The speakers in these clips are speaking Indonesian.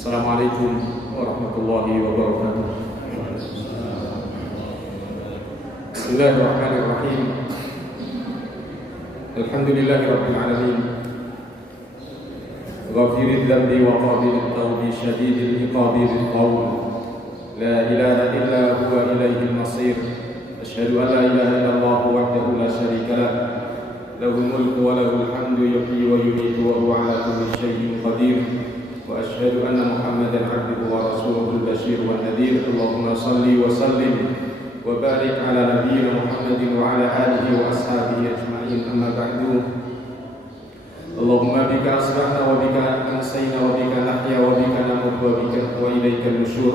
Assalamualaikum warahmatullahi wabarakatuh. Bismillahirrahmanirrahim. Alhamdulillahirabbil alamin. Ghafiril dzambi wa qabilit tawbi syadidil iqabi bil qawl. La ilaha illa huwa ilaihil masir. Asyhadu an la ilaha illallah wahdahu la syarika lah. Lahul mulku wa lahul hamdu yuhyi wa yumiitu wa huwa ala kulli syai'in qadir. وأشهد أن محمدًا عبده ورسوله البشير والنذير. اللهم صل وسلم وبارك على نبينا محمد وعلى آله وأصحابه أجمعين. أما بعد. اللهم بك أصبحنا وبك أمسينا وبك نحيا وبك نموت وبك وإليك النشور.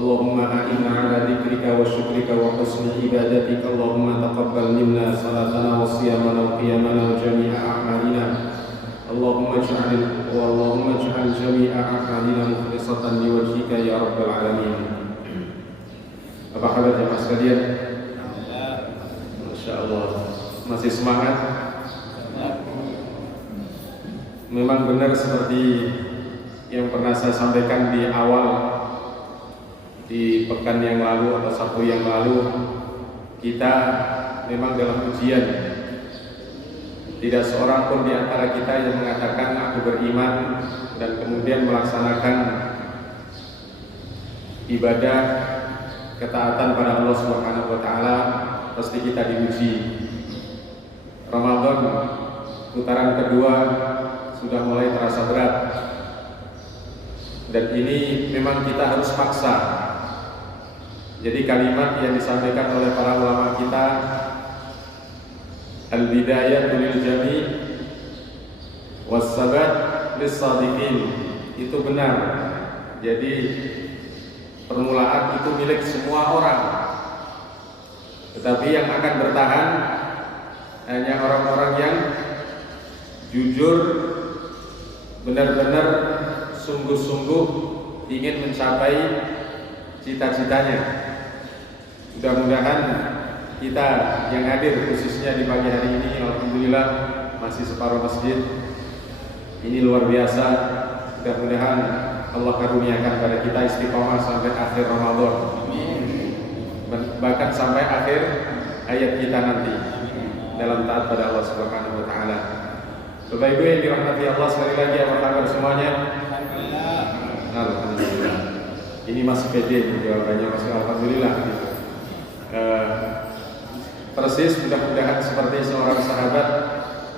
اللهم أعنا على ذكرك وشكرك وحسن عبادتك. اللهم تقبل منا صلاتنا وصيامنا وقيامنا وجميع أعمالنا. اللهم اجعل جميع أعمالنا مخلصة لوجهك يا رب العالمين. Apa kabar jemaah sekalian? Masya Allah, masih semangat? Memang benar seperti yang pernah saya sampaikan di awal, di pekan yang lalu atau Sabtu yang lalu, kita memang dalam ujian. Tidak seorang pun di antara kita yang mengatakan aku beriman dan kemudian melaksanakan ibadah ketaatan pada Allah Subhanahu wa taala, pasti kita diuji. Ramadan putaran kedua sudah mulai terasa berat. Dan ini memang kita harus paksa. Jadi kalimat yang disampaikan oleh para ulama kita, al-bidayatu lil jami' was-sabat lis-sadiqin, itu benar. Jadi permulaan itu milik semua orang, tetapi yang akan bertahan hanya orang-orang yang jujur, benar-benar sungguh-sungguh ingin mencapai cita-citanya. Mudah-mudahan kita yang hadir khususnya di pagi hari ini, alhamdulillah masih separuh masjid. Ini luar biasa. Mudah-mudahan Allah karuniakan pada kita istiqomah sampai akhir Ramadan. Bahkan sampai akhir hayat kita nanti dalam taat pada Allah Subhanahu wa taala. Bapak Ibu yang dirahmati Allah, sekali lagi apa kabar semuanya? Alhamdulillah. Ini masih pede jawabannya, masih alhamdulillah gitu. Persis mudah-mudahan seperti seorang sahabat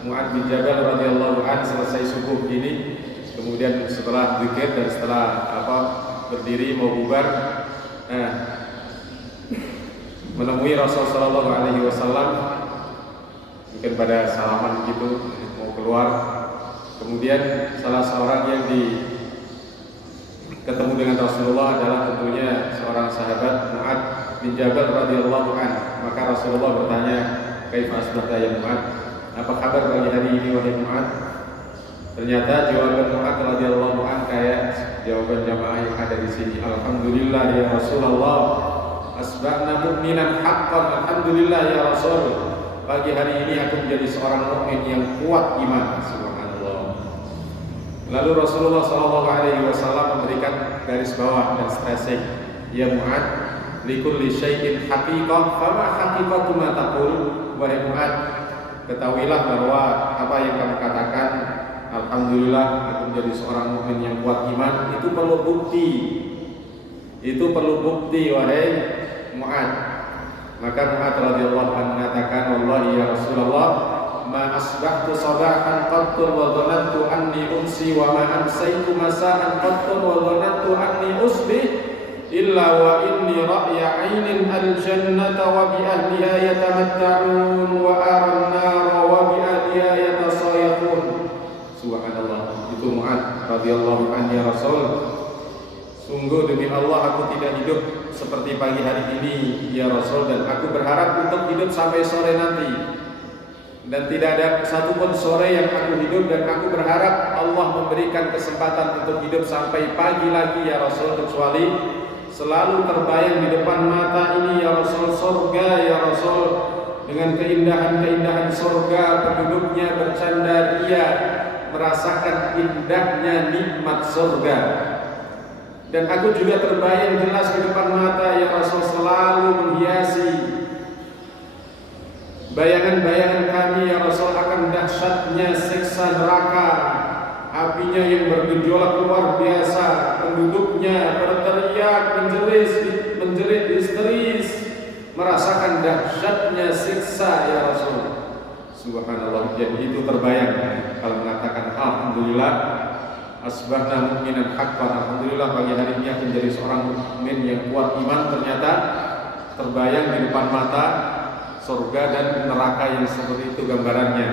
Mu'adz bin Jabal radhiyallahu anhu selesai subuh ini, kemudian setelah zikir dan setelah berdiri mau bubar, menemui Rasul sallallahu alaihi wasallam, mungkin pada salaman gitu mau keluar. Kemudian salah seorang yang ketemu dengan Rasulullah adalah tentunya seorang sahabat Mu'adz bin Jabal radhiyallahu anhu. Maka Rasulullah bertanya, "Kaifa asbahta ya Mu'adz?" Apa kabar pagi hari ini wahai Mu'adz? Ternyata jawaban Mu'adz radhiyallahu anhu kayak jawaban jamaah yang ada di sini. Alhamdulillah ya Rasulullah, asbahna mu'minan haqqan. Alhamdulillah ya Rasul, pagi hari ini aku menjadi seorang mukmin yang kuat iman. Subhanallah. Lalu Rasulullah sallallahu alaihi wasallam memberikan garis bawah dan stressing, "Ya Mu'adz, likulli syai'in haqiqah, fama haqiqatu ma taqul?" Wahai Mu'adz, ketahuilah bahwa apa yang kamu katakan, alhamdulillah aku menjadi seorang mukmin yang kuat iman, itu perlu bukti. Itu perlu bukti wahai Mu'adz. Maka Mu'adz radhiyallahu anhu mengatakan, "Wallahi ya Rasulullah, ma asbahtu sabahan qattun wa dhanantu anni umsi wa ma amsaytu masa'an qattun wa dhanantu anni usbih illa wa inni ra'ya 'ainin al-jannata wa bi ahliha yatamatta'un wa ara an-nara wa bi ahliha yatasayaqun." Subhanallah. Itu Mu'adz radhiyallahu anhu, "Ya Rasul, sungguh demi Allah aku tidak hidup seperti pagi hari ini ya Rasul, dan aku berharap untuk hidup sampai sore nanti. Dan tidak ada satupun sore yang aku hidup, dan aku berharap Allah memberikan kesempatan untuk hidup sampai pagi lagi ya Rasul, kecuali selalu terbayang di depan mata ini ya Rasul surga ya Rasul, dengan keindahan-keindahan surga, penduduknya bercanda ria, merasakan indahnya nikmat surga. Dan aku juga terbayang jelas di depan mata ya Rasul selalu menghiasi bayangan-bayangan kami ya Rasul akan dahsyatnya siksa neraka, apinya yang bergejolak luar biasa, penduduknya berteriak menjerit histeris, merasakan dahsyatnya siksa ya Rasul. Subhanallah, jadi itu terbayang kalau mengatakan alhamdulillah asbahna mu'minan haqqan, alhamdulillah pagi hari ini aku menjadi seorang mukmin yang kuat iman. Ternyata terbayang di depan mata surga dan neraka yang seperti itu gambarannya.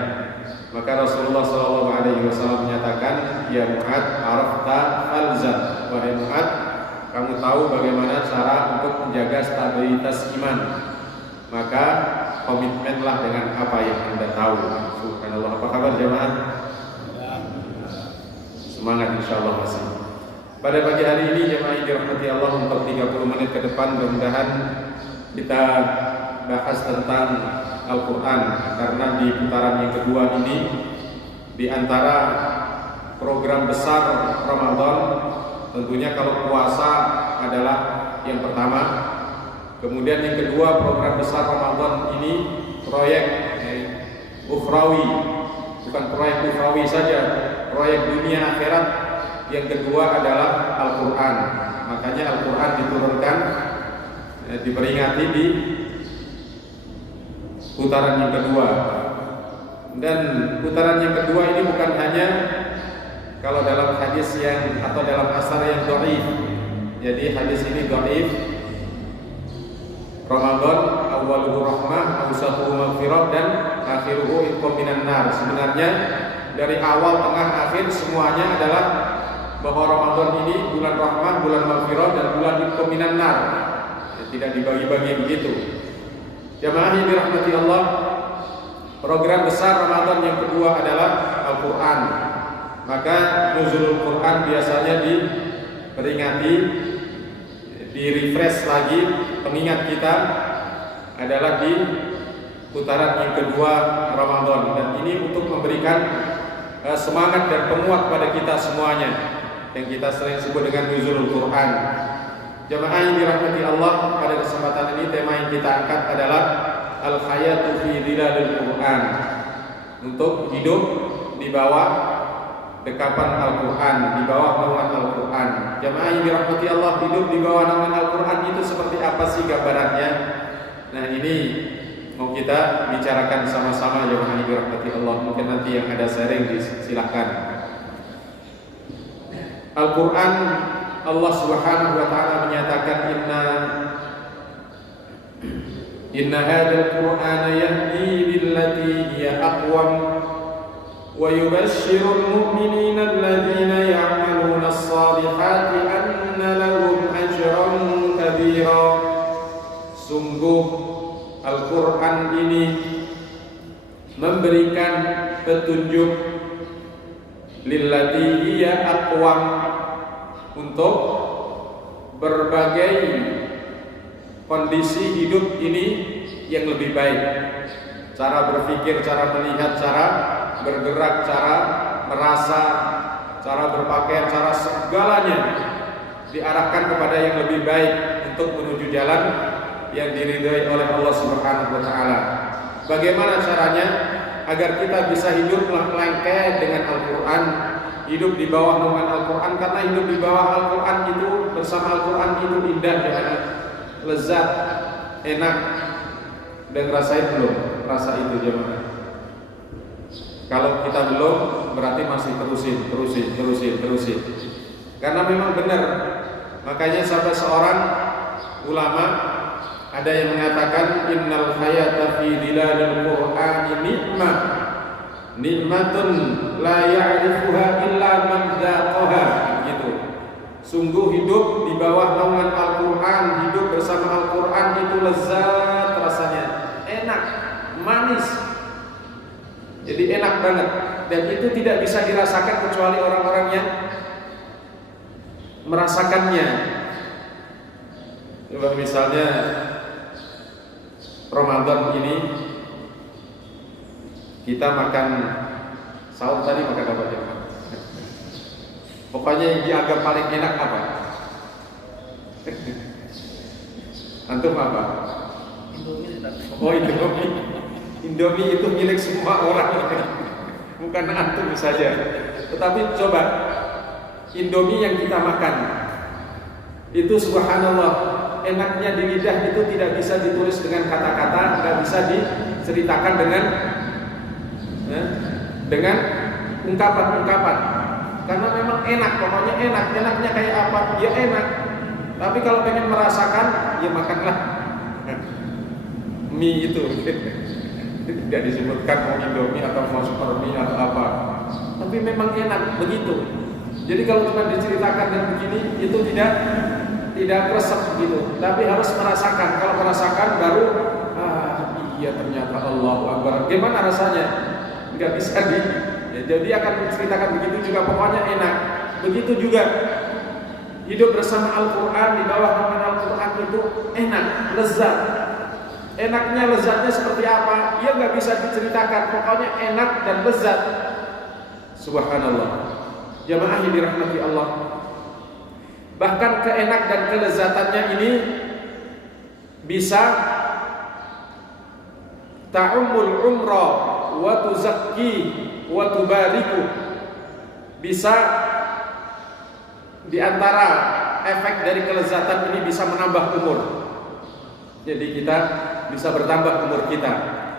Maka Rasulullah SAW menyatakan, ya Mu'ad, arafta falzam, wahai Mu'ad, kamu tahu bagaimana cara untuk menjaga stabilitas iman, maka komitmenlah dengan apa yang Anda tahu. Subhanallah. Apa kabar jemaah? Semangat insyaallah masih. Pada pagi hari ini jemaah yang dirahmati Allah, untuk 30 menit ke depan mudah-mudahan kita bahas tentang Al-Quran, karena di putaran yang kedua ini di antara program besar Ramadan, tentunya kalau puasa adalah yang pertama, kemudian yang kedua program besar Ramadan ini proyek ukhrawi, bukan proyek ukhrawi saja, proyek dunia akhirat. Yang kedua adalah Al-Quran. Makanya Al-Quran diturunkan, diperingati di putaran yang kedua. Dan putaran yang kedua ini bukan hanya kalau dalam hadis yang atau dalam asar yang dhaif. Jadi hadis ini dhaif. Ramadan awwaluhu rahmah, awsatuhu maghfirah, dan akhiruhu itqun minan nar. Sebenarnya dari awal, tengah, akhir semuanya adalah bahwa Ramadan ini bulan rahmah, bulan maghfirah, dan bulan itqun minan nar. Tidak dibagi-bagi begitu. Jamaah yang dirahmati Allah, program besar Ramadan yang kedua adalah Al-Quran. Maka nuzulul Quran biasanya diperingati, di-refresh lagi pengingat kita adalah di putaran yang kedua Ramadan. Dan ini untuk memberikan semangat dan penguat pada kita semuanya, yang kita sering sebut dengan nuzulul Quran. Jemaah yang dirahmati Allah, pada kesempatan ini tema yang kita angkat adalah Al-Hayatu fi Dhilalil Quran, untuk hidup di bawah dekapan Al-Quran, di bawah naungan Al-Quran. Jemaah yang dirahmati Allah, hidup di bawah naungan Al-Quran itu seperti apa sih gambarannya? Nah, ini mau kita bicarakan sama-sama jemaah yang dirahmati Allah. Mungkin nanti yang ada sharing silahkan. Al-Quran, Allah Subhanahu wa taala menyatakan inna hadzal qur'ana yahdi lillati hiya aqwam wa yubashshirul mu'minina alladhina ya'maluna as-salihati anna lahum ajran kabira. Sungguh Al-Quran ini memberikan petunjuk lillati hiya aqwam, untuk berbagai kondisi hidup ini yang lebih baik. Cara berpikir, cara melihat, cara bergerak, cara merasa, cara berpakaian, cara segalanya diarahkan kepada yang lebih baik untuk menuju jalan yang diridhai oleh Allah Subhanahu wa taala. Bagaimana caranya agar kita bisa hidup lengket dengan Al-Quran, hidup di bawah naungan Al-Quran? Karena hidup di bawah Al-Quran itu, bersama Al-Quran itu indah, lezat, enak. Dan rasain belum? Rasa itu jemaah. Kalau kita belum, berarti masih terusin. Karena memang benar. Makanya sampai seorang ulama ada yang mengatakan innal hayata fi dhilalil Qur'ani nikmatun la ya'rifuha illa man dzaqaha. Gitu. Sungguh hidup di bawah naungan Al-Quran, hidup bersama Al-Quran itu lezat rasanya, enak, manis. Jadi enak banget, dan itu tidak bisa dirasakan kecuali orang-orang yang merasakannya. Coba misalnya Ramadan ini kita makan sahur, tadi makan apa aja? Pokoknya yang dianggap paling enak apa? Antum apa? Indomie. Oh, Indomie. Indomie itu milik semua orang, bukan antum saja. Tetapi coba Indomie yang kita makan itu subhanallah, enaknya di lidah itu tidak bisa ditulis dengan kata-kata, tidak bisa diceritakan dengan ungkapan-ungkapan. Karena memang enak, pokoknya enak. Enaknya kayak apa? Ya enak. Tapi kalau pengen merasakan, ya makanlah mie itu. Tidak disebutkan mau Indomie atau mau super mie atau apa. Tapi memang enak begitu. Jadi kalau cuma diceritakan dan begini, itu tidak resep gitu. Tapi harus merasakan. Kalau merasakan baru iya ternyata Allahu Akbar. Gimana rasanya? Nggak bisa jadi akan menceritakan begitu juga, pokoknya enak. Begitu juga hidup bersama Al-Quran, di bawah naungan Al-Quran itu enak, lezat. Enaknya, lezatnya seperti apa? Ya nggak bisa diceritakan, pokoknya enak dan lezat. Subhanallah. Jamaah yang dirahmati Allah. Bahkan keenak dan kelezatannya ini bisa ta'umul umrah wa tuzakki wa tubariku. Bisa di antara efek dari kelezatan ini bisa menambah umur. Jadi kita bisa bertambah umur kita.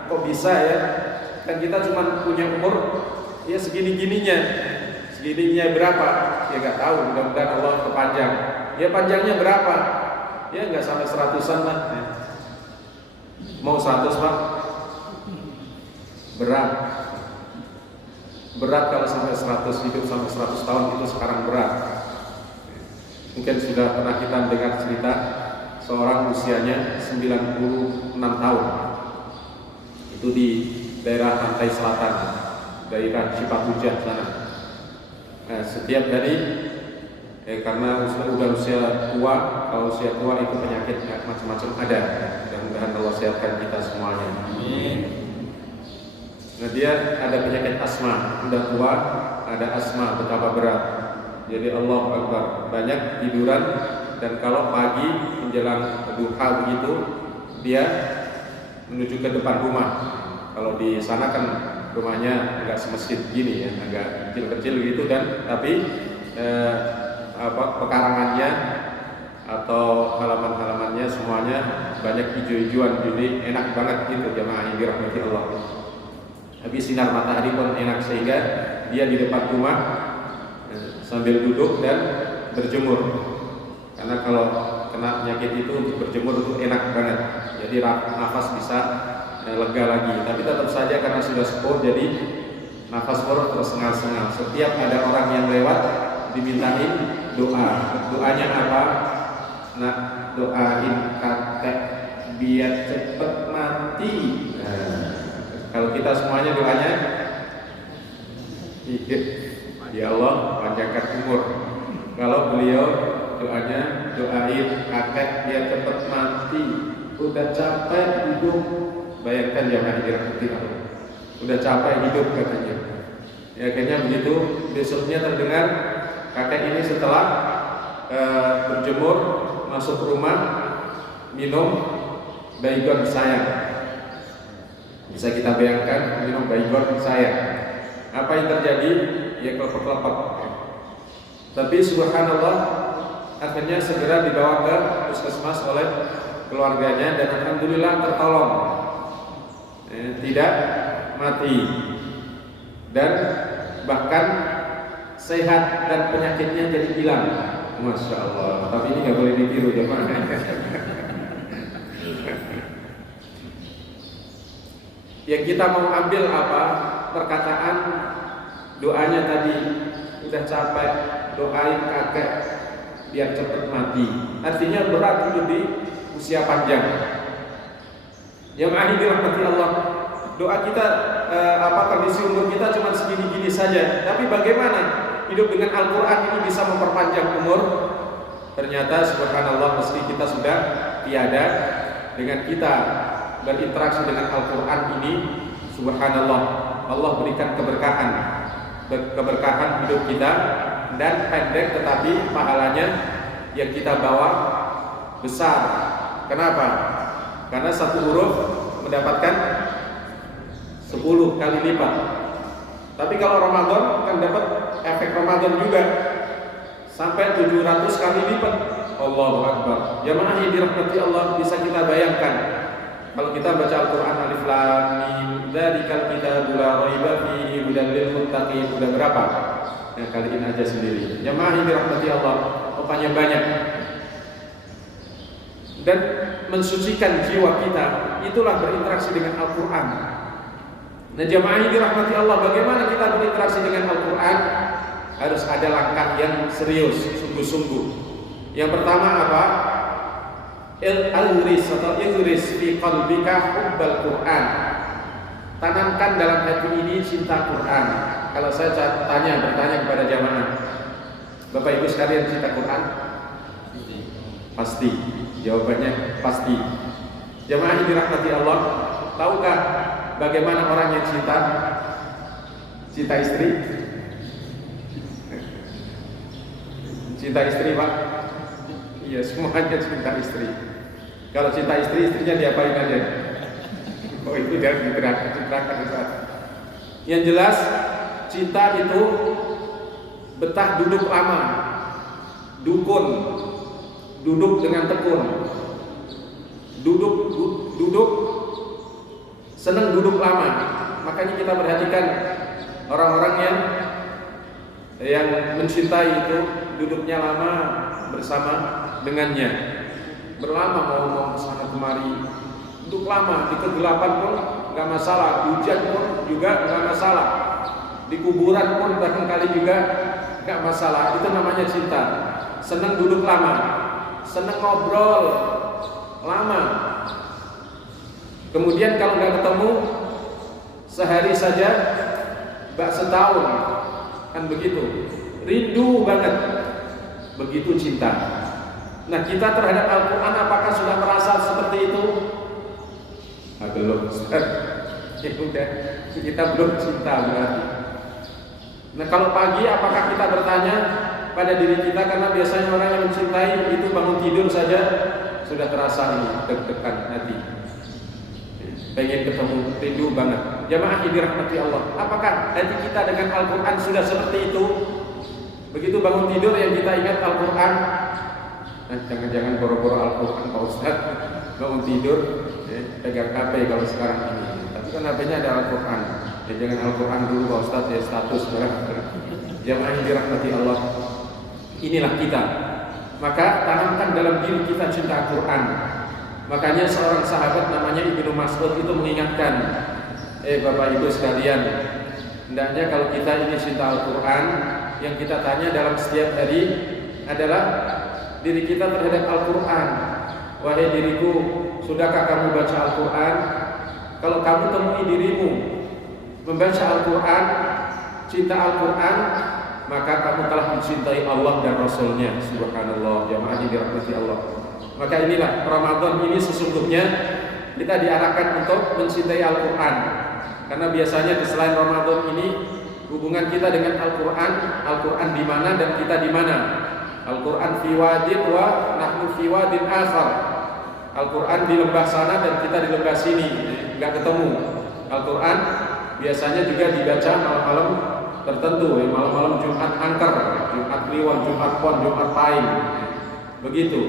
Kok bisa ya? Kan kita cuma punya umur ya segini-gininya. Segininya berapa? Ya nggak tahu. Mudah-mudahan Allah perpanjang. Ya panjangnya berapa? Ya nggak sampai 100-an lah. Mau 100 Pak? Berat kalau sampai 100, hidup sampai 100 tahun itu sekarang berat. Mungkin sudah pernah kita dengar cerita seorang usianya 96 tahun. Itu di daerah pantai selatan, daerah Cipatujah sana. Nah, setiap hari karena udah usia tua, kalau usia tua itu penyakit macam-macam ada. Mudah-mudahan Allah sehatkan kita semuanya. Amin. Nah, dia ada penyakit asma, udah tua, ada asma, betapa berat. Jadi Allah Akbar, banyak tiduran, dan kalau pagi menjelang duha begitu dia menuju ke depan rumah. Kalau di sana kan rumahnya agak semasjid gini ya, agak kecil-kecil gitu kan, tapi pekarangannya atau halaman-halamannya semuanya banyak hijau-hijauan, jadi enak banget gitu jamaah yang dirahmati Allah. Tapi sinar matahari pun enak sehingga dia di depan rumah sambil duduk dan berjemur. Karena kalau kena penyakit itu untuk berjemur itu enak banget. Jadi nafas bisa lega lagi. Tapi tetap saja karena sudah sepuh jadi nafas baru tersengal-sengal. Setiap ada orang yang lewat dimintain doa. Doanya apa? Nah, doain kakek biar cepet mati. Kalau kita semuanya doanya, ya Allah panjangkan umur. Kalau beliau doanya doain kakek biar cepat mati, udah capek hidup. Bayangkan jangan dirahmati Allah, udah capek hidup katanya. Ya akhirnya begitu, besoknya terdengar kakek ini setelah berjemur masuk rumah minum baygon sayang. Bisa kita bayangkan minum baygon sayang. Apa yang terjadi? Ya kelepek-kelepek. Tapi subhanallah akhirnya segera dibawa ke puskesmas oleh keluarganya dan alhamdulillah tertolong, tidak mati dan bahkan sehat dan penyakitnya jadi hilang. Masya Allah. Tapi ini nggak boleh ditiru jemaah. Yang kita mau ambil apa? Perkataan doanya tadi, udah capek, doain kakek biar cepat mati. Artinya berat hidup di usia panjang. Yang ahli dirahmati Allah, doa kita kondisi umur kita cuma segini-gini saja. Tapi bagaimana hidup dengan Al-Quran ini bisa memperpanjang umur? Ternyata subhanallah meski kita sudah tiada, dengan kita berinteraksi dengan Al-Quran ini, subhanallah Allah berikan keberkahan hidup kita, dan pendek tetapi pahalanya yang kita bawa besar. Kenapa? Karena satu huruf mendapatkan 10 kali lipat. Tapi kalau Ramadan kan dapat efek Ramadan juga sampai 700 kali lipat. Allahu Akbar. Jamaah yang dirahmati Allah, bisa kita bayangkan kalau kita baca Al-Quran Alif Lam Mim Dzalikal kitabul la raiba fihi hudal lil muttaqin, udah berapa? Nah, kaliin aja sendiri. Jamaah yang dirahmati Allah, rupanya banyak. Dan mensucikan jiwa kita, itulah berinteraksi dengan Al-Quran. Nah, jamaah yang dirahmati Allah, bagaimana kita berinteraksi dengan Al-Quran? Harus ada langkah yang serius, sungguh-sungguh. Yang pertama apa? Al-ghiris atau igris fi qalbika hubbal Quran. Tanamkan dalam hati ini cinta Quran. Kalau saya bertanya kepada jamaah, Bapak Ibu sekalian, cinta Quran? Pasti. Jawabannya pasti. Jamaah yang dirahmati Allah, tahukah bagaimana orang yang cinta istri? Cinta istri, Pak? Iya, semuanya cinta istri. Kalau cinta istri, istrinya diapain aja? Oh, itu dari diceritakan. Yang jelas, cinta itu betah duduk lama, dukun, duduk dengan tekun, duduk, senang duduk lama. Makanya kita perhatikan orang-orang yang mencintai itu duduknya lama bersama dengannya, berlama mau kesana kemari, duduk lama, di kegelapan pun nggak masalah, hujan pun juga nggak masalah, di kuburan pun barangkali juga nggak masalah. Itu namanya cinta. Senang duduk lama, senang ngobrol lama. Kemudian kalau nggak ketemu sehari saja, setahun, kan begitu, rindu banget, begitu cinta. Nah, kita terhadap Al-Quran apakah sudah merasa seperti itu? Belum, ya udah, kita belum cinta berarti. Nah, kalau pagi apakah kita bertanya pada diri kita, karena biasanya orang yang mencintai itu bangun tidur saja sudah terasa nih deg-degan hati, pengen ketemu, rindu banget. Jamaah yang dirahmati Allah, apakah hati kita dengan Al-Quran sudah seperti itu? Begitu bangun tidur yang kita ingat Al-Quran. Nah, jangan-jangan boro-boro Al-Quran Pak Ustaz, bangun tidur pegang HP kalau sekarang ini. Tapi kan HP-nya ada Al-Quran. Ya jangan Al-Quran dulu Pak Ustaz, ya status. Jamaah yang dirahmati Allah, inilah kita. Maka tanamkan dalam diri kita cinta Al-Quran. Makanya seorang sahabat namanya Ibnu Mas'ud itu mengingatkan, Bapak Ibu sekalian, hendaknya kalau kita ini cinta Al-Quran, yang kita tanya dalam setiap hari adalah diri kita terhadap Al-Quran. Wahai diriku, sudahkah kamu baca Al-Quran? Kalau kamu temui dirimu membaca Al-Quran, cinta Al-Quran, maka kamu telah mencintai Allah dan Rasulnya. Subhanallah, jamaah yang dirahmati Allah. Maka inilah Ramadan ini sesungguhnya kita diarahkan untuk mencintai Al-Quran. Karena biasanya di selain Ramadan ini hubungan kita dengan Al-Quran, Al-Quran di mana dan kita di mana. Al-Quran fi wadin wa nahnu fi wadin akhar. Al-Quran di lembah sana dan kita di lembah sini, nggak ketemu. Al-Quran biasanya juga dibaca malam-malam tertentu, malam-malam Jumat Angker, Jumat Kliwon, Jumat Pon, Jumat Pahing, begitu.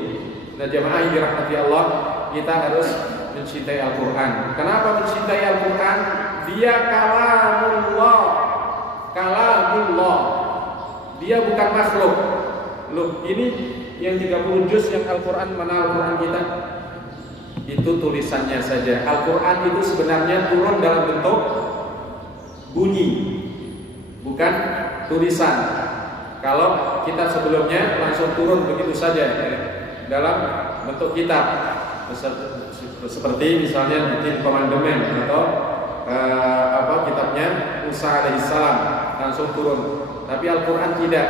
Nah, jamaah yang dirahmati Allah, kita harus mencintai Al-Quran. Kenapa mencintai Al-Quran? Dia kalamullah, kalamullah. Dia bukan makhluk. Loh, ini yang 30 juz yang Al-Quran, mana Al-Quran kita? Itu tulisannya saja. Al-Quran itu sebenarnya turun dalam bentuk bunyi, bukan tulisan. Kalau kita sebelumnya langsung turun begitu saja dalam bentuk kitab, seperti misalnya bikin komandemen atau kitabnya Musa alaihissalam langsung turun. Tapi Al-Quran tidak,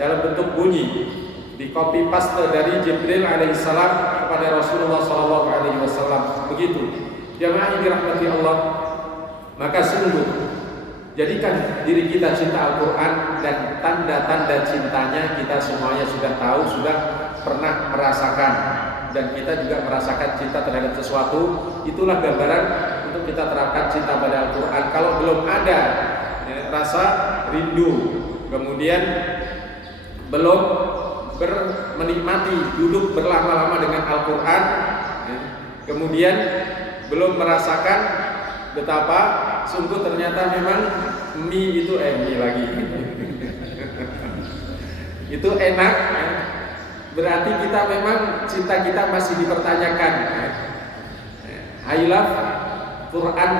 dalam bentuk bunyi, di copy paste dari Jibril alaihissalam kepada Rasulullah SAW. Begitu. Jamaah yang dirahmati Allah, maka sungguh jadikan diri kita cinta Al-Quran, dan tanda-tanda cintanya kita semuanya sudah tahu, sudah pernah merasakan. dan kita juga merasakan cinta terhadap sesuatu, itulah gambaran untuk kita terapkan cinta pada Al-Quran. Kalau belum ada rasa rindu, kemudian belum menikmati duduk berlama-lama dengan Al-Quran, kemudian belum merasakan betapa sungguh ternyata memang mie itu mie lagi itu enak, berarti kita memang cinta kita masih dipertanyakan. I love Quran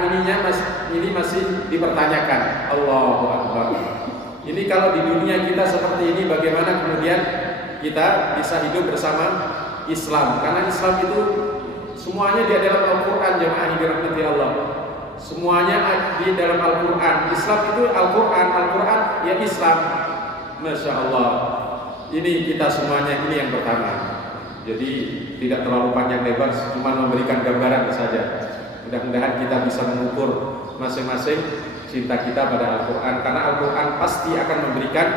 ini masih dipertanyakan. Allahu Akbar. Ini kalau di dunia kita seperti ini, bagaimana kemudian kita bisa hidup bersama Islam? Karena Islam itu semuanya di dalam Al-Quran, jemaah yang dirahmati Allah. Semuanya di dalam Al-Quran. Islam itu Al-Quran, Al-Quran ya Islam. Masya Allah. Ini kita semuanya, ini yang pertama. Jadi tidak terlalu panjang lebar, cuma memberikan gambaran saja. Mudah-mudahan kita bisa mengukur masing-masing cinta kita pada Al-Quran, karena Al-Quran pasti akan memberikan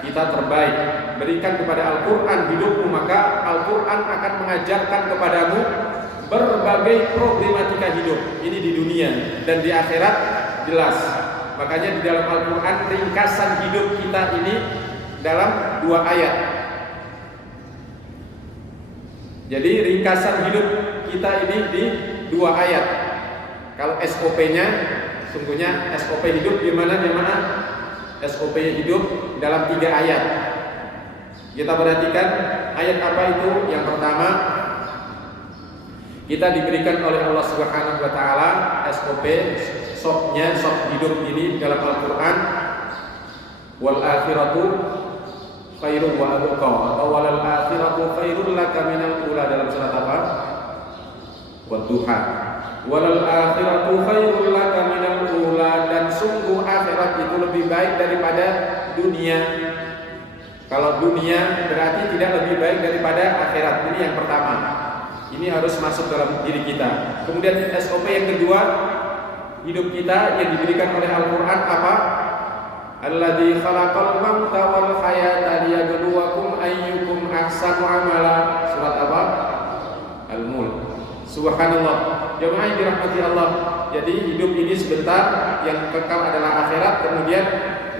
kita terbaik. Berikan kepada Al-Quran hidupmu, maka Al-Quran akan mengajarkan kepadamu berbagai problematika hidup ini di dunia dan di akhirat jelas. Makanya di dalam Al-Quran ringkasan hidup kita ini dalam 2 ayat. Jadi ringkasan hidup kita ini di 2 ayat. Kalau SOP-nya, sungguhnya SOP hidup gimana jemaah? SOP hidup dalam 3 ayat. Kita perhatikan ayat apa itu? Yang pertama, kita diberikan oleh Allah Subhanahu wa taala SOP, sok hidup ini dalam Al-Qur'an. Wal akhiratu khairun wa abqa, atau wal akhiratu khairul laka minal ula dalam surat apa? Wadduha. Wal akhiratu khairul laka minal ula, dan sungguh akhirat itu lebih baik daripada dunia. Kalau dunia berarti tidak lebih baik daripada akhirat. Ini yang pertama. Ini harus masuk dalam diri kita. Kemudian SOP yang kedua, hidup kita yang diberikan oleh Al-Quran apa? Alladzi khalaqal mauta wal hayata liyabluwakum ayyukum ahsanu amala. Surat apa? Al-Mulk. Subhanallah. Jemaah yang dirahmati Allah. Jadi hidup ini sebentar, yang kekal adalah akhirat. Kemudian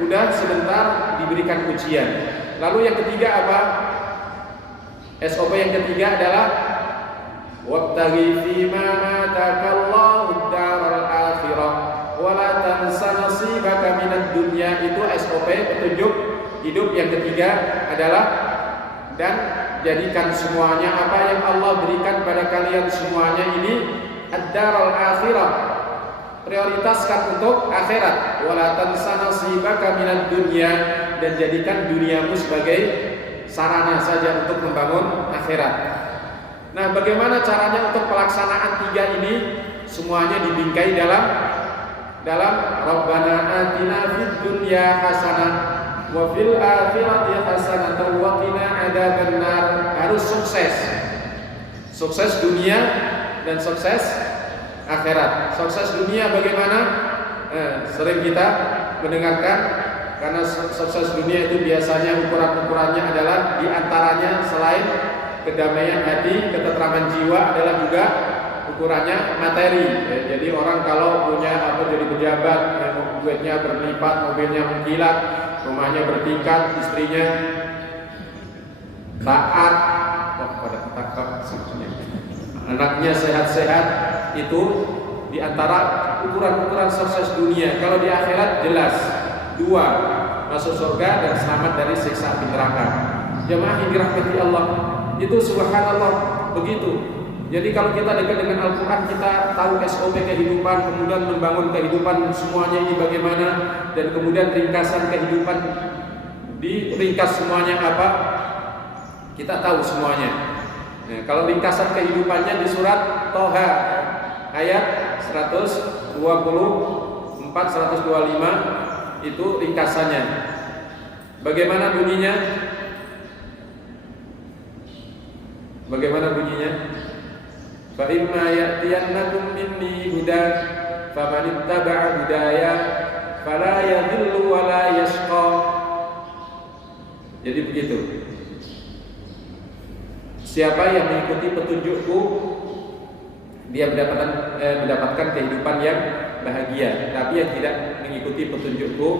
udah sebentar diberikan ujian. Lalu yang ketiga apa? SOP yang ketiga adalah wabtaghi fima atakallahu ad-daral akhirah wa la tansa nasibaka minad dunya. Itu SOP petunjuk hidup yang ketiga adalah, dan jadikan semuanya apa yang Allah berikan pada kalian semuanya ini ad-daral akhirah, prioritaskan untuk akhirat. Wa la tansa nasibaka minad dunya, dan jadikan duniamu sebagai sarana saja untuk membangun akhirat. Nah, bagaimana caranya untuk pelaksanaan 3 ini? Semuanya dibingkai dalam Rabbana atina fid dunya hasanah wa fil akhirati hasanah wa qina adzabannar. Harus sukses dunia dan sukses akhirat. Sukses dunia bagaimana? Sering kita mendengarkan, karena sukses dunia itu biasanya ukurannya adalah diantaranya selain kedamaian hati, ketentraman jiwa adalah juga ukurannya materi. Jadi orang kalau punya jadi pejabat, duitnya berlipat, mobilnya mengkilat, rumahnya bertingkat, istrinya taat, anaknya sehat-sehat, itu diantara ukuran-ukuran sukses dunia. Kalau di akhirat jelas 2, masuk surga dan selamat dari siksa api neraka. Jemaah yang dirahmati Allah, itu subhanallah begitu. Jadi kalau kita dekat dengan Al-Quran, kita tahu SOP kehidupan, kemudian membangun kehidupan semuanya ini bagaimana, dan kemudian ringkasan kehidupan diringkas semuanya apa, kita tahu semuanya. Nah, kalau ringkasan kehidupannya di surat Toha ayat 124, 125 itu ringkasannya. Bagaimana bunyinya? Bagaimana bunyinya? Fa imma ya'tiyannakum minni hudan faman ittaba'a hudaya fala yadhillu wa la yashqa. Jadi begitu. Siapa yang mengikuti petunjukku, dia mendapatkan kehidupan yang bahagia. Tapi yang tidak mengikuti petunjukku,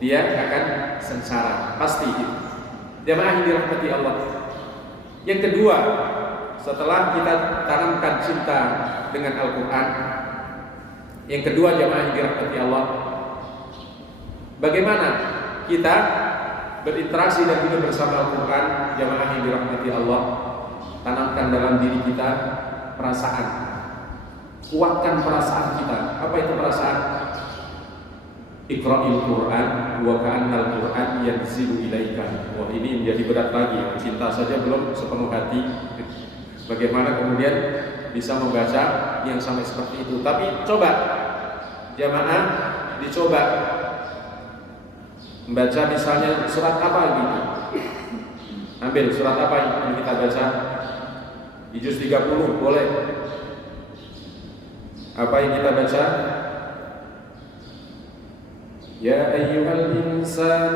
dia akan sengsara. Pasti itu. Jamaah yang dirahmati Allah. Yang kedua, setelah kita tanamkan cinta dengan Al-Quran, yang kedua jamaah yang dirahmati Allah, bagaimana kita berinteraksi dan hidup bersama Al-Quran. Jamaah yang dirahmati Allah, tanamkan dalam diri kita perasaan, kuatkan perasaan kita. Apa itu perasaan? Iqra'il Quran wa ka'annal Quran yanzilu ilaika. Wah, ini menjadi berat lagi. Cinta saja belum sepenuh hati, bagaimana kemudian bisa membaca yang sampai seperti itu. Tapi coba jamaah, dicoba membaca misalnya surat apa gitu. Ambil surat apa yang kita baca di juz 30, boleh. Apa yang kita baca? Ya ayyuhal insan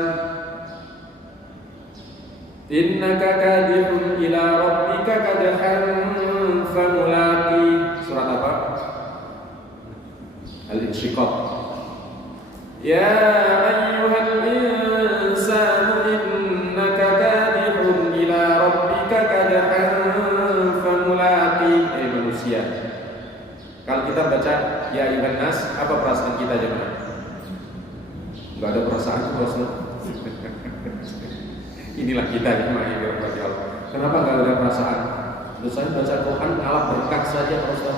innaka kadihun ila rabbika kadhan famulaqi. Surat apa? Al-Insyiqaq. Ya ayyuhal insan innaka kadihun ila rabbika kadhan famulaqi. Manusia, kalau kita baca ya ayyuhan nas, apa perasaan kita jemaah? Enggak ada perasaan itu, Bos. Inilah kita jemaah yang dirahmati Allah. Kenapa enggak ada perasaan? Terus saya baca Quran ngalah berkat saja, Pak Ustaz.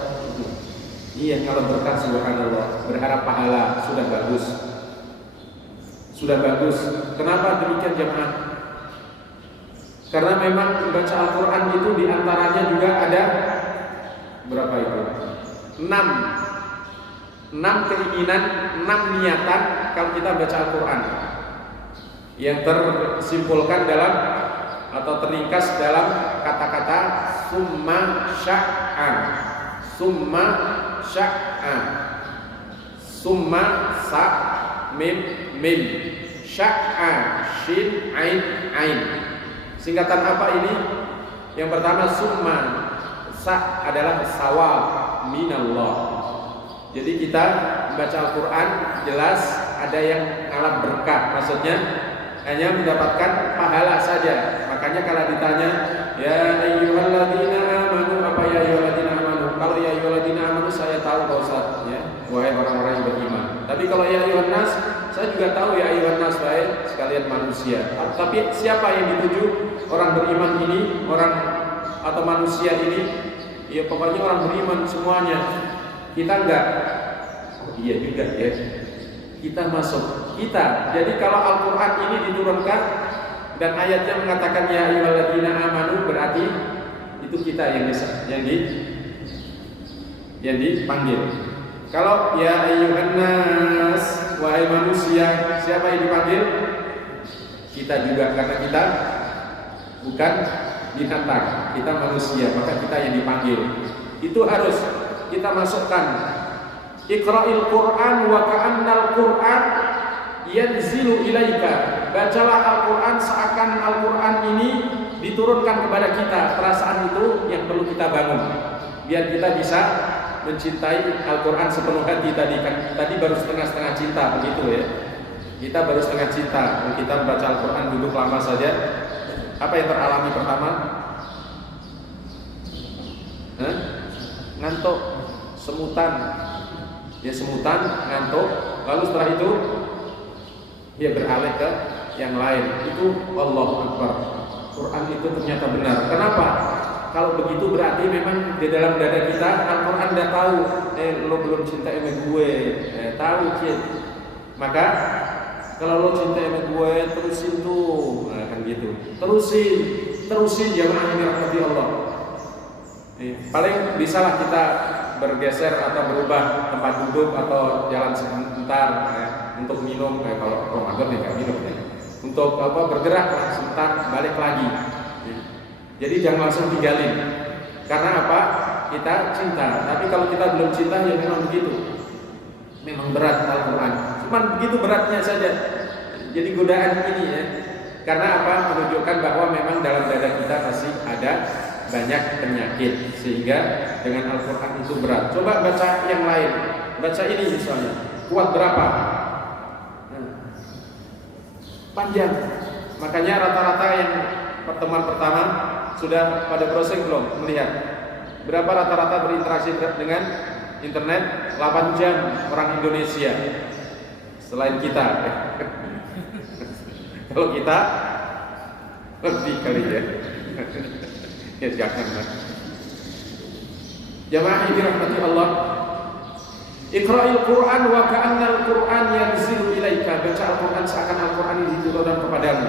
Iya, ngalah berkat, subhanallah. Berharap pahala, sudah bagus. Sudah bagus. Kenapa demikian jemaah? Karena memang membaca Al-Quran itu diantaranya juga ada berapa itu? 6 keinginan, 6 niatan kalau kita baca Al-Quran, yang tersimpulkan dalam atau teringkas dalam kata-kata summa sya'a. Summa sya'a. Summa sa mim mim, sya'a shin ain ain. Singkatan apa ini? Yang pertama summa sa adalah sawab minallah. Jadi kita membaca Al-Quran jelas ada yang ngalah berkah, maksudnya hanya mendapatkan pahala saja. Makanya kalau ditanya ya ayyuhalladzina amanu, apa ya ayyuhalladzina amanu? Kalau ya ayyuhalladzina amanu saya tahu Pak Ustaz, ya, wahai orang-orang yang beriman. Tapi kalau ya ayyuhan nas, saya juga tahu ya ayyuhan nas, wahai sekalian manusia. Tapi siapa yang dituju? Orang beriman ini, orang atau manusia ini? Ya pokoknya orang beriman semuanya. Kita enggak. Oh, iya juga ya. Kita masuk. Kita. Jadi kalau Al-Quran ini diturunkan dan ayatnya mengatakan ya ayyuhalladzina amanu, berarti itu kita yang dipanggil. Kalau ya ayyuhan nas, wahai manusia, siapa yang dipanggil? Kita juga, karena kita bukan binatang, kita manusia, maka kita yang dipanggil. Itu harus kita masukkan. Iqra'il Quran wa ka'annal Quran yanzilu ilaika. Bacalah Al-Quran seakan Al-Quran ini diturunkan kepada kita. Perasaan itu yang perlu kita bangun, biar kita bisa mencintai Al-Quran sepenuh hati. Tadi baru setengah-setengah cinta, begitu ya. Kita baru setengah cinta. Kita membaca Al-Quran duduk lama saja, apa yang teralami pertama? Ngantuk, semutan. Ya semutan, ngantuk. Lalu setelah itu dia beralih ke yang lain. Itu Allahu Akbar. Quran itu ternyata benar. Kenapa? Kalau begitu berarti memang di dalam dada kita Al-Quran udah tahu, lo belum cinta sama gue, tahu cint. Maka kalau lo cinta sama gue, terusin tuh, nah, kan gitu. Terusin jamaah yang dirahmati Allah. Paling bisalah kita bergeser atau berubah tempat duduk atau jalan sebentar untuk minum. Kalau Ramadan nggak minum ya. Untuk bergerak sebentar, balik lagi. Jadi jangan langsung tinggalin. Karena apa? Kita cinta. Tapi kalau kita belum cinta, ya memang begitu. Memang berat Al-Quran. Cuman begitu beratnya saja. Jadi godaan ini ya. Karena apa? Menunjukkan bahwa memang dalam dada kita masih ada banyak penyakit, sehingga dengan Al-Quran itu berat. Coba baca yang lain, baca ini misalnya, kuat berapa? Panjang. Makanya rata-rata yang pertemuan pertama sudah pada browsing belum melihat berapa rata-rata berinteraksi dengan internet? 8 jam orang Indonesia. Selain kita, kalau kita lebih kali ya. Ya jangan. Jamaah yang dirahmati Allah, Iqra'il Qur'an wa ka'anna al-Qur'an yanzilu ilaika. Baca Al-Qur'an seakan Al-Qur'an diturunkan kepadamu.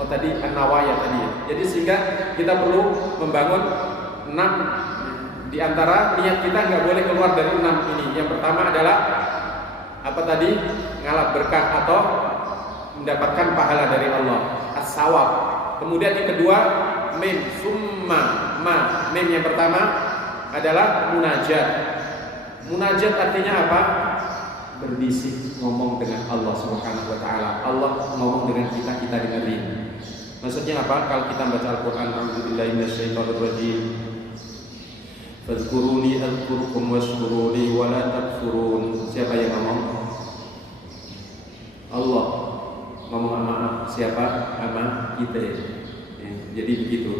Oh tadi an-nawaya tadi ya. Jadi sehingga kita perlu membangun 6 di antara niat kita, nggak boleh keluar dari 6 ini. Yang pertama adalah apa tadi? Ngalap berkah atau mendapatkan pahala dari Allah, as-sawab. Kemudian yang kedua mim, summa, ma. Mim yang pertama adalah munajat. Munajat artinya apa? Berbisik, ngomong dengan Allah Subhanahu wa taala. Allah ngomong dengan kita, kita dengerin. Maksudnya apa? Kalau kita baca Al-Qur'an, a'udzubillahi minasyaitonir rajim. Fadhkuruni adhkurkum washkuruni wa la takfurun. Siapa yang ngomong? Allah. Ngomong sama siapa? Sama kita. Ya, jadi begitu.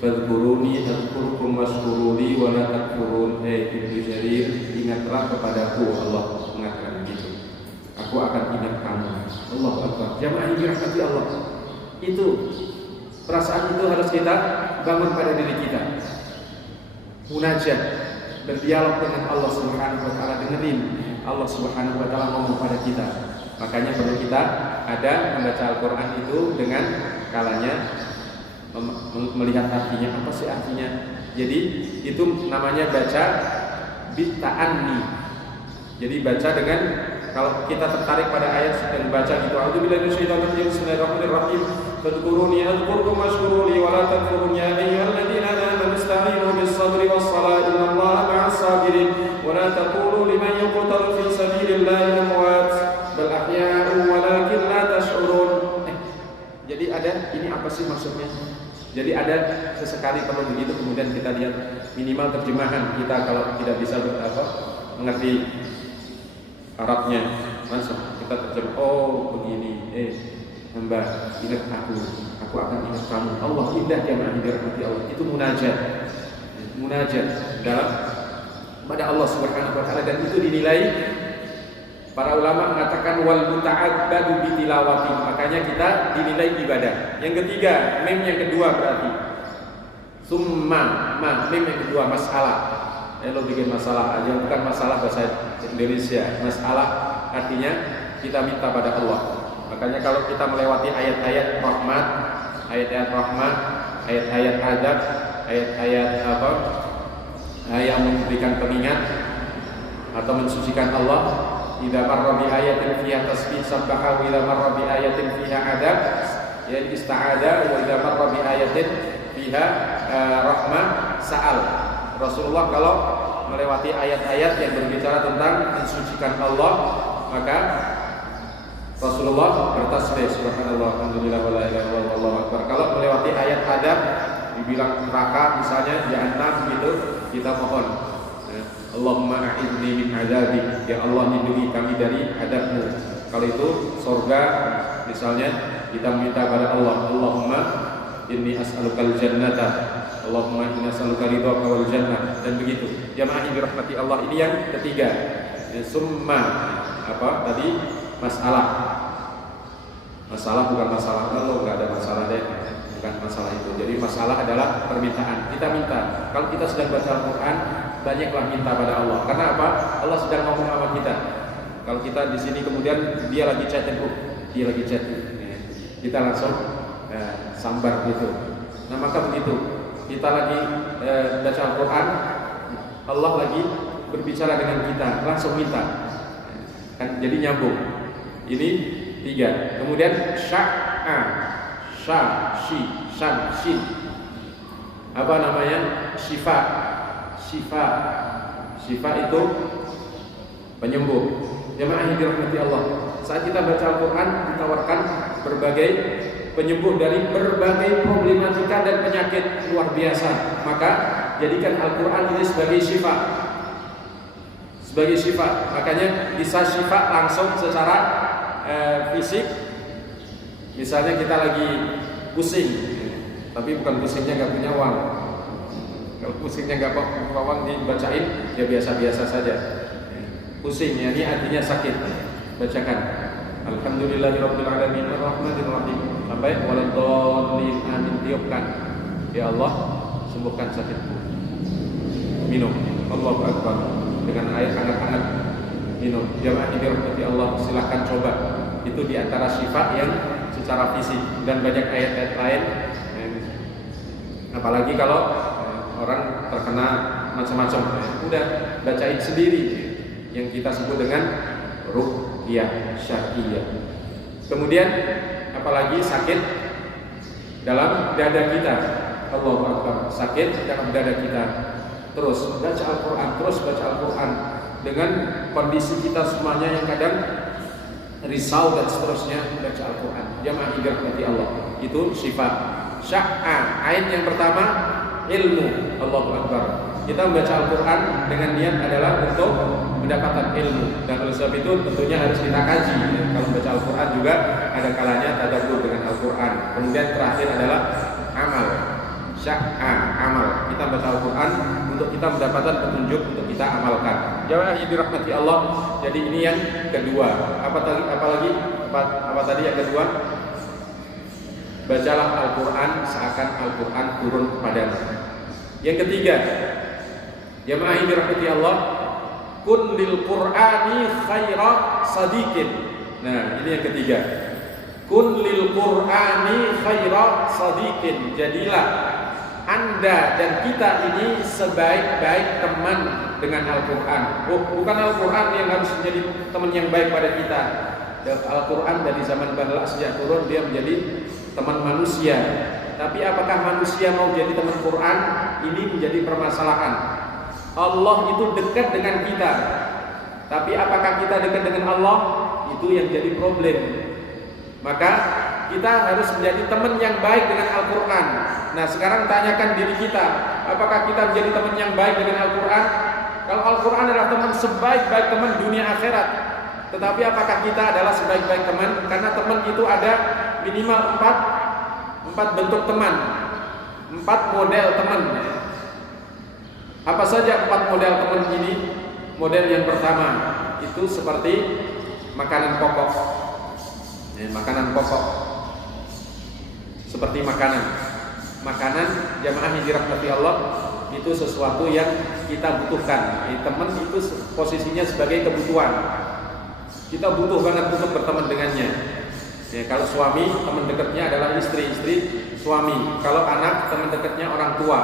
Fadhkuruni adhkurkum washkuruni wa la takfurun. Ibnu Jarir, ingatlah kepadaku, Allah mengatakan begitu. Aku akan ingat kamu. Allahu Akbar. Jamaah yang dirahmati Allah. Itu perasaan itu harus kita bangun pada diri kita. Munajat, berdialog dengan Allah Subhanahu wa taala, dengerin Allah Subhanahu wa taala ngomong pada kita. Makanya perlu kita ada membaca Al-Qur'an itu dengan kalanya melihat artinya, apa sih artinya. Jadi itu namanya baca bitta'anni. Jadi baca dengan, kalau kita tertarik pada ayat dan baca gitu, a'udzubillahi minasyaitonir rajim, bismillahirrahmanirrahim. Fadhkuruni adhkurkum washkuruni wa la takfurun ya ayyuhalladzina amanu ista'inu bis-sabri was-salati innallaha ma'as sabirin wa la taqulu liman yuqtalu fi sabilillahi amwat bal ahya'un walakin la tash'urun. Jadi ada ini apa sih maksudnya? Jadi ada sesekali perlu begitu, kemudian kita lihat minimal terjemahan kita kalau tidak bisa mengerti Arabnya, langsung kita terjemah, oh begini, hamba ingat aku akan ingat kamu. Allah indah jamaah dirahmati Allah. Itu munajat dalam pada Allah Subhanahu wa taala, dan itu dinilai para ulama mengatakan wal muta'abbadu bi tilawati. Makanya kita dinilai ibadah. Yang ketiga, mim yang kedua berarti summa, mim yang kedua masalah. Lo bikin masalah aja, bukan masalah bahasa Indonesia. Masalah artinya kita minta pada Allah. Makanya kalau kita melewati ayat-ayat rahmat, ayat-ayat adab, ayat-ayat yang memberikan pengingat atau mensucikan Allah, idza marra bi ayatin fiha tasbih sabbaha wa idza marra bi ayatin fiha adab ya ista'ada wa idza marra bi ayatin fiha rahmah sa'al. Rasulullah kalau melewati ayat-ayat yang berbicara tentang mensucikan Allah, maka Rasulullah bertasbih subhanallah alhamdulillah wa la ilaha illallah wallahu akbar. Kalau melewati ayat adab, dibilang neraka misalnya, jahannam gitu, kita mohon Allahumma a'idni min adzabik, ya Allah lindungi kami dari adabmu. Kalau itu surga misalnya, kita minta pada Allah, Allahumma inni as'alukal jannata, Allahumma inni as'aluka ridhaka wal jannah, dan begitu. Jamaah yang dirahmati Allah, ini yang ketiga. Summa apa tadi? Masalah bukan masalah lo, nggak ada masalah deh, bukan masalah itu. Jadi masalah adalah permintaan. Kita minta. Kalau kita sedang baca Al-Quran, banyaklah minta pada Allah. Karena apa? Allah sedang ngomong sama kita. Kalau kita di sini kemudian dia lagi chatting, kita langsung sambar gitu. Nah maka begitu, kita lagi baca Al-Quran, Allah lagi berbicara dengan kita, langsung minta. Kan jadi nyambung. Ini 3. Kemudian sya'a, shin. Apa namanya? Syifa itu penyembuh. Jemaah yang dirahmati Allah, saat kita baca Al-Quran ditawarkan berbagai penyembuh dari berbagai problematika dan penyakit penyakit luar biasa, maka jadikan Al-Quran ini sebagai syifa. Sebagai syifa, makanya bisa syifa langsung secara fisik. Misalnya kita lagi pusing, tapi bukan pusingnya nggak punya uang. Kalau pusingnya nggak punya uang dibacain, ya biasa-biasa saja. Pusing, ya ini artinya sakit. Bacakan Alhamdulillahirabbil alamin arrahmanir rahim sampai waladhdallin amin, tiupkan. Ya Allah, sembuhkan sakitku. Minum. Allahu akbar. Dengan air hangat-hangat minum. Jamaah ini rahmati Allah, silakan coba. Itu diantara syifa yang secara fisik, dan banyak ayat-ayat lain. Apalagi kalau orang terkena macam-macam, udah bacain sendiri yang kita sebut dengan ruqyah syar'iyyah. Kemudian apalagi sakit dalam dada kita. Allahu akbar. Sakit dalam dada kita. Terus baca Al-Quran, terus baca Al-Quran dengan kondisi kita semuanya yang kadang risau dan seterusnya, baca Al-Quran. Jamaah dirahmati Allah, itu sifat syak'a. Ayat yang pertama ilmu. Allahu akbar. Kita membaca Al-Quran dengan niat adalah untuk mendapatkan ilmu, dan oleh sebab itu tentunya harus kita kaji. Kalau membaca Al-Quran juga ada kalanya tadabbur dengan Al-Quran. Kemudian terakhir adalah amal. Syak'a, amal. Kita baca Al-Quran untuk kita mendapatkan petunjuk untuk kita amalkan. Jamaah yang dirahmati Allah. Jadi ini yang kedua. Apa tadi yang kedua? Bacalah Al-Quran seakan Al-Quran turun kepadamu. Yang ketiga, jamaah yang dirahmati Allah, kun lil Qur'ani khaira sadiqin. Nah, ini yang ketiga. Kun lil Qur'ani khaira sadiqin. Jadilah Anda dan kita ini sebaik-baik teman dengan Al-Quran. Bukan Al-Quran yang harus menjadi teman yang baik pada kita. Al-Quran dari zaman bahla sejak turun dia menjadi teman manusia. Tapi apakah manusia mau jadi teman Quran? Ini menjadi permasalahan. Allah itu dekat dengan kita, tapi apakah kita dekat dengan Allah? Itu yang jadi problem. Maka kita harus menjadi teman yang baik dengan Al-Quran. Nah, sekarang tanyakan diri kita, apakah kita menjadi teman yang baik dengan Al-Quran? Kalau Al-Quran adalah teman sebaik-baik teman dunia akhirat, tetapi apakah kita adalah sebaik-baik teman? Karena teman itu ada minimal empat bentuk teman, 4 model teman. Apa saja 4 model teman ini? Model yang pertama itu seperti makanan pokok. Makanan pokok seperti makanan jamaah yang dirahmati Allah, itu sesuatu yang kita butuhkan. Teman itu posisinya sebagai kebutuhan. Kita butuh banget untuk berteman dengannya. Kalau suami, teman dekatnya adalah istri suami. Kalau anak, teman dekatnya orang tua.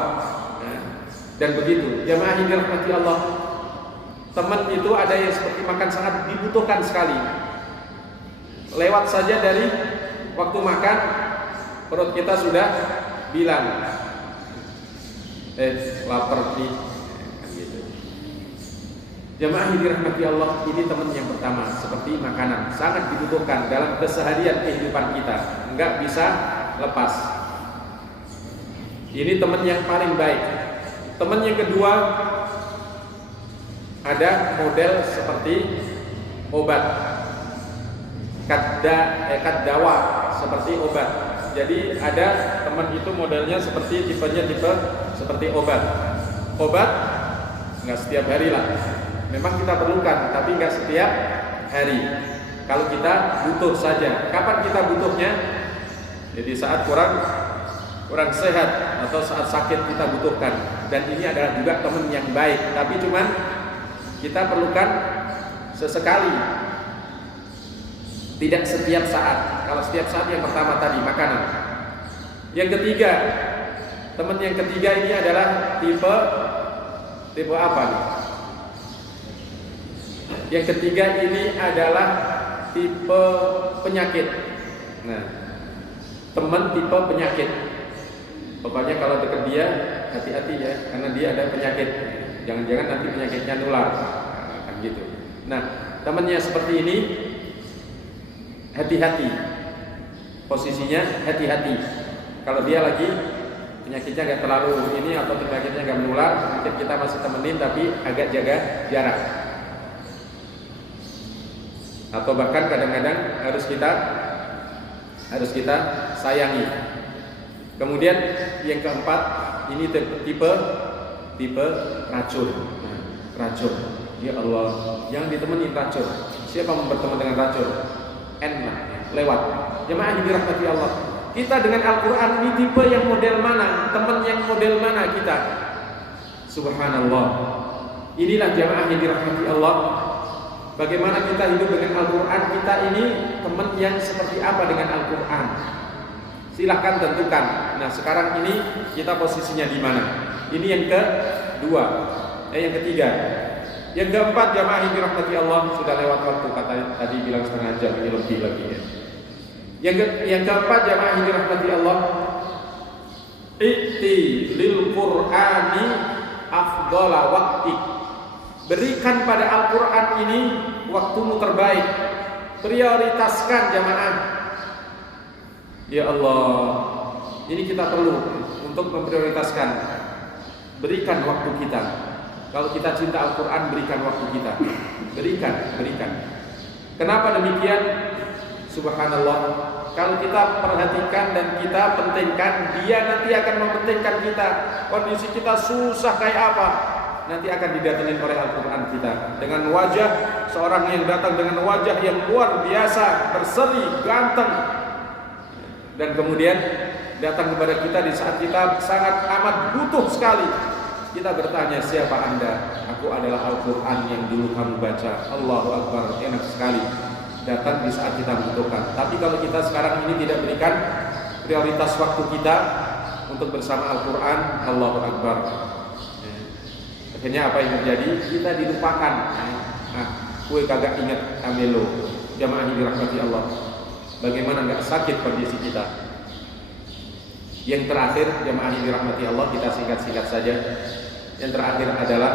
Dan begitu. Jamaah yang dirahmati Allah, teman itu ada yang seperti makan, sangat dibutuhkan sekali. Lewat saja dari waktu makan, perut kita sudah bilang, lapar nih. Gitu. Jamaah yang dirahmati Allah, ini teman yang pertama, seperti makanan, sangat dibutuhkan dalam keseharian kehidupan kita, enggak bisa lepas. Ini teman yang paling baik. Teman yang kedua, ada model seperti obat, kaddawa, seperti obat. Jadi ada teman itu modelnya tipenya seperti obat. Obat nggak setiap hari lah. Memang kita perlukan, tapi nggak setiap hari. Kalau kita butuh saja. Kapan kita butuhnya? Jadi saat kurang sehat atau saat sakit kita butuhkan. Dan ini adalah juga teman yang baik. Tapi cuman kita perlukan sesekali, tidak setiap saat. Kalau setiap saat yang pertama tadi makanan. Yang ketiga, teman yang ketiga ini adalah tipe apa nih? Yang ketiga ini adalah tipe penyakit. Nah, teman tipe penyakit. Pokoknya kalau dekat dia hati-hati ya, karena dia ada penyakit. Jangan-jangan nanti penyakitnya nular, kan gitu. Nah, temannya seperti ini, hati-hati. Posisinya hati-hati. Kalau dia lagi penyakitnya nggak terlalu ini atau penyakitnya nggak menular, mungkin kita masih temenin tapi agak jaga jarak. Atau bahkan kadang-kadang harus kita sayangi. Kemudian yang keempat, ini tipe racun. Racun. Ya Allah, yang ditemenin racun. Siapa mau berteman dengan racun? Enak, lewat. Jemaah yang dirahmati Allah. Kita dengan Al-Quran ini tipe yang model mana? Teman yang model mana kita? Subhanallah. Inilah jemaah yang dirahmati Allah. Bagaimana kita hidup dengan Al-Quran? Kita ini teman yang seperti apa dengan Al-Quran? Silahkan tentukan. Nah sekarang ini kita posisinya di mana? Ini yang kedua. Yang ketiga. Yang keempat, jamaah yang dirahmati Allah, sudah lewat waktu, katanya tadi bilang setengah jam, ini lebih lagi ya. Yang keempat, jamaah yang dirahmati Allah, i'ti lil Qur'ani afdhala waqti. Berikan pada Al-Quran ini waktumu terbaik. Prioritaskan jamaah. Ya Allah, ini kita perlu untuk memprioritaskan. Berikan waktu kita. Kalau kita cinta Al-Quran, berikan waktu kita. Berikan. Kenapa demikian? Subhanallah. Kalau kita perhatikan dan kita pentingkan, dia nanti akan mementingkan kita. Kondisi kita susah kayak apa, nanti akan didatengin oleh Al-Quran kita. Dengan wajah, seorang yang datang dengan wajah yang luar biasa, berseri, ganteng, dan kemudian datang kepada kita di saat kita sangat amat butuh sekali. Kita bertanya, siapa Anda? Aku adalah Al-Quran yang dulu kamu baca. Allahu Akbar, enak sekali. Datang di saat kita butuhkan. Tapi kalau kita sekarang ini tidak berikan prioritas waktu kita untuk bersama Al-Quran, Allahu Akbar, akhirnya apa yang terjadi? Kita dilupakan. Kue kagak ingat amelo. Jamaah yang dirahmati Allah, bagaimana nggak sakit kondisi kita? Yang terakhir, jamaah yang dirahmati Allah, kita singkat-singkat saja. Yang terakhir adalah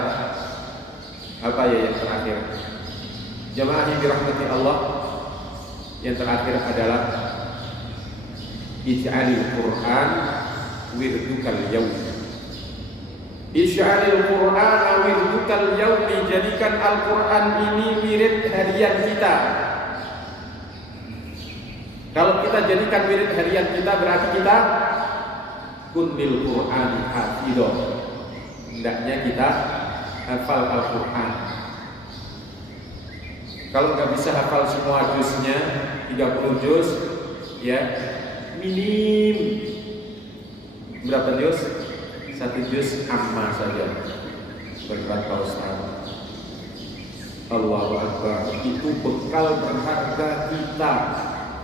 apa ya? Yang terakhir, jamaah yang dirahmati Allah, yang terakhir adalah ij'alil Qur'an wirdukal yaumi. Ij'alil Qur'an wirdukal yaumi, jadikan Al-Quran ini wirid harian kita. Kalau kita jadikan wirid harian kita, berarti kita kunil Qur'ani hafidho. Hendaknya kita hafal Al-Quran. Kalau nggak bisa hafal semua juznya, 30 juz, ya minim berapa juz? 1 juz amma saja. Berkata Ustaz, Allahu Akbar, itu bekal berharga kita.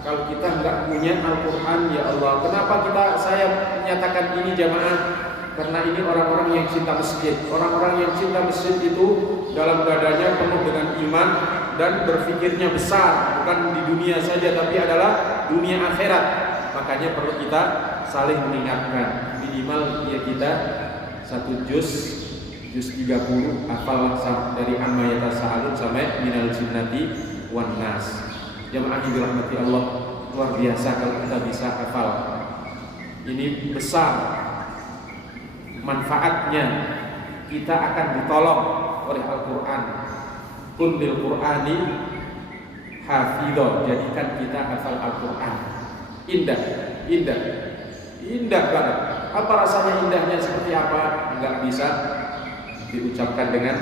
Kalau kita nggak punya Al-Quran, ya Allah, kenapa saya menyatakan ini jamaah? Karena ini orang-orang yang cinta masjid. Orang-orang yang cinta masjid itu dalam dadanya penuh dengan iman dan berpikirnya besar, bukan di dunia saja tapi adalah dunia akhirat. Makanya perlu kita saling mengingatkan. Minimal ya kita 1 juz 30 hafal dari amma yatasaalun sampai minal jinnati wan nas. Jamaah yang dirahmati Allah, luar biasa kalau kita bisa hafal. Ini besar manfaatnya. Kita akan ditolong oleh Al-Quran. Kun bil Qur'ani hafidho, jadikan kita hafal Al-Quran. Indah banget. Apa rasanya indahnya seperti apa? Enggak bisa diucapkan dengan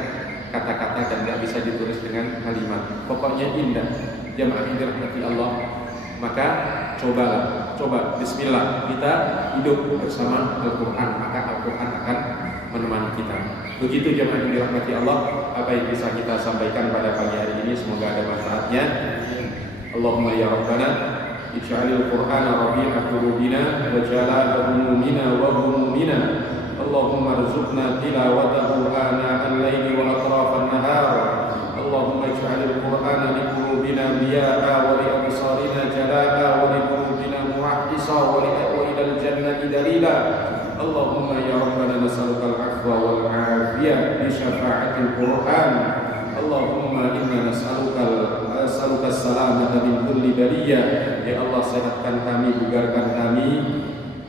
kata-kata dan enggak bisa ditulis dengan kalimat. Pokoknya indah. Jamaah yang dirahmati Allah, maka coba bismillah kita hidup bersama Al-Quran, maka Al-Quran akan menemani kita. Begitu jamaah yang dirahmati Allah, apa yang bisa kita sampaikan pada pagi hari ini, semoga ada manfaatnya. Allahumma ya Rabbana ij'alil Qur'ana rabi'a qulubina wa jala'a humumina wa humumina. Allahumma arzuqna tilawatahu ana al-laili wa atrafan nahar. Allahumma ij'alil Qur'ana li qulubina biya'a wa li absarina jala'a wa li qulubina mu'ahhisa wa ila al-jannati dalila. Allahumma ya Rabbana nas'aluka al-'afwa wal 'afiyah bi syafa'atil Qur'an. Allahumma inna nas'aluka as-salamata min kulli baliyah. Ya Allah, sehatkan kami, bugarkan kami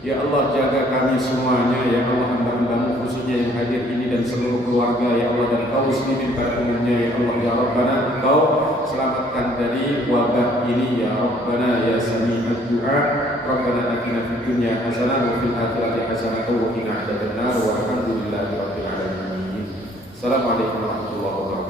Ya Allah, jaga kami semuanya. Ya Allah, hamba-hamba-Mu khususnya yang hadir ini dan seluruh keluarga. Ya Allah, dan kaum muslimin pada umumnya. Ya Allah, ya Rabbana, Engkau selamatkan dari wabah ini. Ya Rabbana, ya Sami'ud du'a. Rabbana atina fid dunya hasanah wa fil akhirati hasanah wa qina adzabannar. Walhamdulillahi rabbil alamin. Assalamualaikum warahmatullahi wabarakatuh.